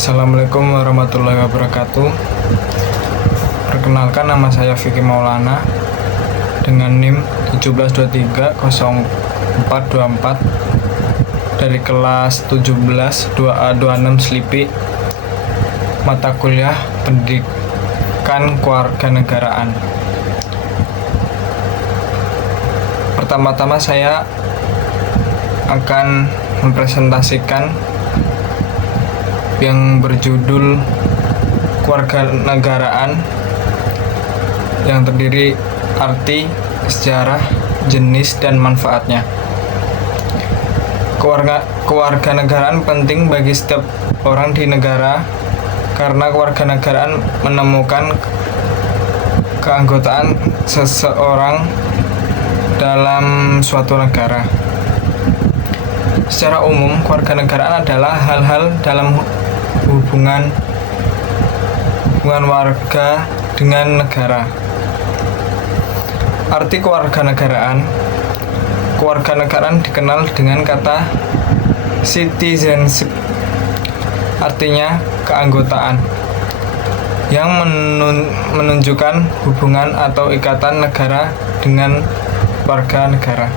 Assalamualaikum warahmatullahi wabarakatuh. Perkenalkan, nama saya Vicky Maulana dengan NIM 17230424 dari kelas 17 2A 26 Slipi, mata kuliah Pendidikan Kewarganegaraan. Pertama-tama saya akan mempresentasikan yang berjudul Kewarganegaraan, yang terdiri arti, sejarah, jenis, dan manfaatnya. Kewarganegaraan penting bagi setiap orang di negara karena kewarganegaraan menemukan keanggotaan seseorang dalam suatu negara. Secara umum, kewarganegaraan adalah hal-hal dalam hubungan warga dengan negara. Arti kewarganegaraan dikenal dengan kata citizenship, artinya keanggotaan, yang menunjukkan hubungan atau ikatan negara dengan warga negara.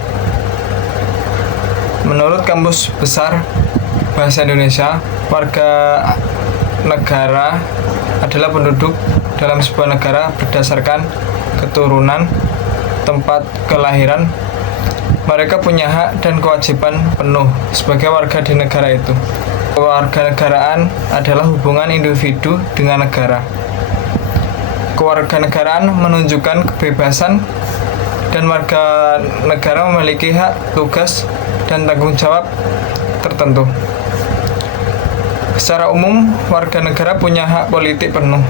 Menurut Kamus Besar Bahasa Indonesia, warga negara adalah penduduk dalam sebuah negara berdasarkan keturunan, tempat kelahiran. Mereka punya hak dan kewajiban penuh sebagai warga di negara itu. Kewarganegaraan adalah hubungan individu dengan negara. Kewarganegaraan menunjukkan kebebasan dan warga negara memiliki hak, tugas, dan tanggung jawab tertentu. Secara umum, warga negara punya hak politik penuh.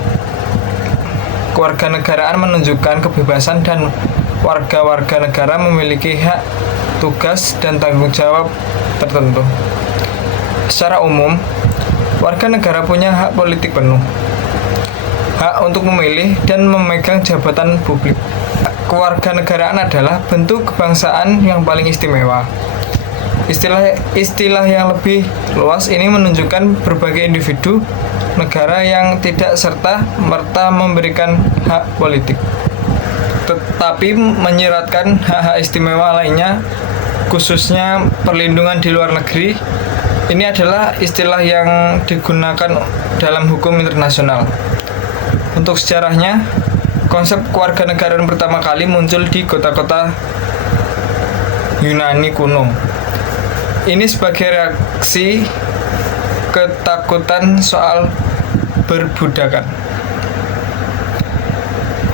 Kewarganegaraan menunjukkan kebebasan dan warga negara memiliki hak, tugas, dan tanggung jawab tertentu. Secara umum, warga negara punya hak politik penuh, hak untuk memilih dan memegang jabatan publik. Kewarganegaraan adalah bentuk kebangsaan yang paling istimewa. Istilah yang lebih luas ini menunjukkan berbagai individu negara yang tidak serta-merta memberikan hak politik, tetapi menyiratkan hak-hak istimewa lainnya, khususnya perlindungan di luar negeri. Ini adalah istilah yang digunakan dalam hukum internasional. Untuk sejarahnya, konsep kewarganegaraan pertama kali muncul di kota-kota Yunani kuno. Ini sebagai reaksi ketakutan soal perbudakan.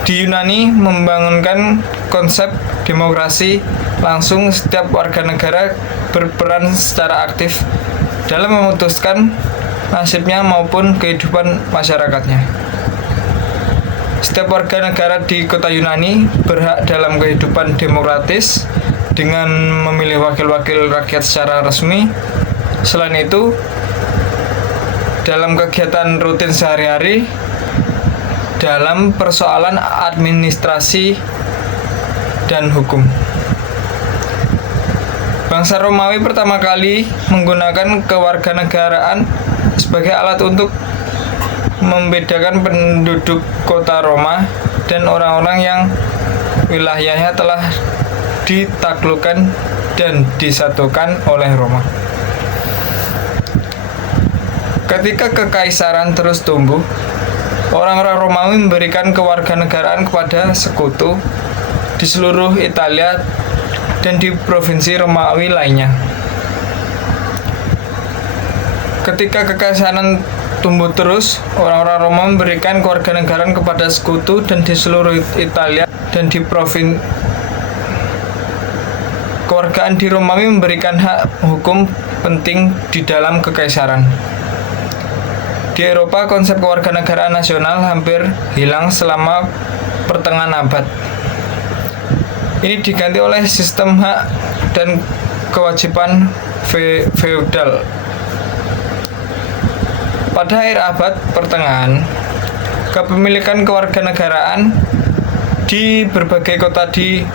Di Yunani membangunkan konsep demokrasi langsung, setiap warga negara berperan secara aktif dalam memutuskan nasibnya maupun kehidupan masyarakatnya. Setiap warga negara di kota Yunani berhak dalam kehidupan demokratis dengan memilih wakil-wakil rakyat secara resmi. Selain itu, dalam kegiatan rutin sehari-hari, dalam persoalan administrasi dan hukum. Bangsa Romawi pertama kali menggunakan kewarganegaraan sebagai alat untuk membedakan penduduk kota Roma dan orang-orang yang wilayahnya telah ditaklukkan dan disatukan oleh Roma. Ketika kekaisaran terus tumbuh, orang-orang Romawi memberikan kewarganegaraan kepada sekutu di seluruh Italia dan di provinsi Romawi lainnya. Ketika kekaisaran tumbuh terus, orang-orang Roma memberikan kewarganegaraan kepada sekutu dan di seluruh Italia dan di provinsi. Kewargaan di Romawi memberikan hak hukum penting di dalam kekaisaran. Di Eropa, konsep kewarganegaraan nasional hampir hilang selama pertengahan abad. Ini diganti oleh sistem hak dan kewajiban feodal. Pada akhir abad pertengahan, kepemilikan kewarganegaraan di berbagai kota di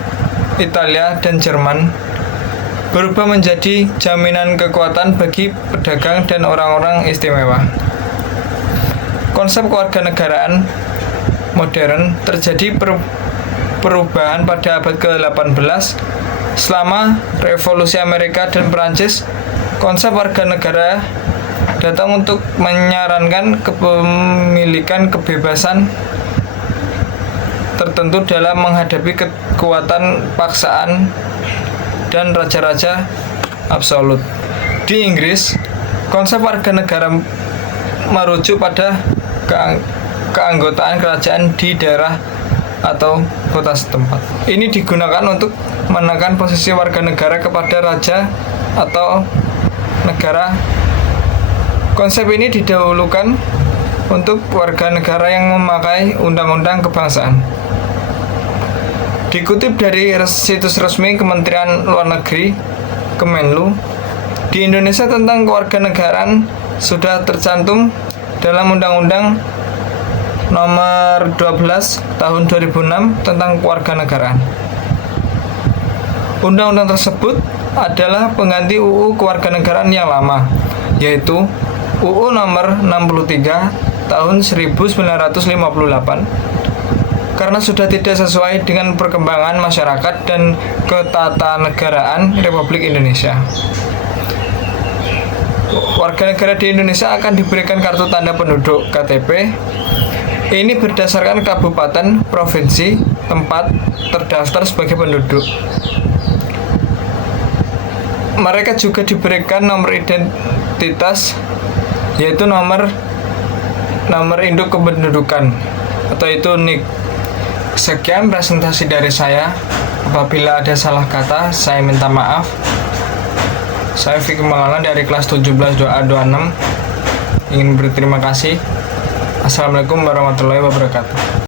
Italia dan Jerman berubah menjadi jaminan kekuatan bagi pedagang dan orang-orang istimewa. konsep kewarganegaraan modern terjadi perubahan pada abad ke-18 selama Revolusi Amerika dan Perancis. Konsep warga negara datang untuk menyarankan kepemilikan kebebasan tertentu dalam menghadapi kekuatan paksaan dan raja-raja absolut. Di Inggris, konsep warga negara merujuk pada keanggotaan kerajaan di daerah atau kota setempat. Ini digunakan untuk menekan posisi warga negara kepada raja atau negara. Konsep ini didahulukan untuk warga negara yang memakai undang-undang kebangsaan. Dikutip dari situs resmi Kementerian Luar Negeri Kemenlu, di Indonesia tentang kewarganegaraan sudah tercantum dalam Undang-Undang Nomor 12 Tahun 2006 tentang kewarganegaraan. Undang-undang tersebut adalah pengganti UU Kewarganegaraan yang lama, yaitu UU Nomor 63 Tahun 1958, karena sudah tidak sesuai dengan perkembangan masyarakat dan ketatanegaraan Republik Indonesia. Warga negara di Indonesia akan diberikan kartu tanda penduduk (KTP). Ini berdasarkan kabupaten, provinsi, tempat terdaftar sebagai penduduk. Mereka juga diberikan nomor identitas, yaitu nomor induk kependudukan atau itu NIK. Sekian presentasi dari saya. Apabila ada salah kata, saya minta maaf. Saya Vicky Maulana dari kelas 17 doa 26 ingin berterima kasih. Assalamualaikum warahmatullahi wabarakatuh.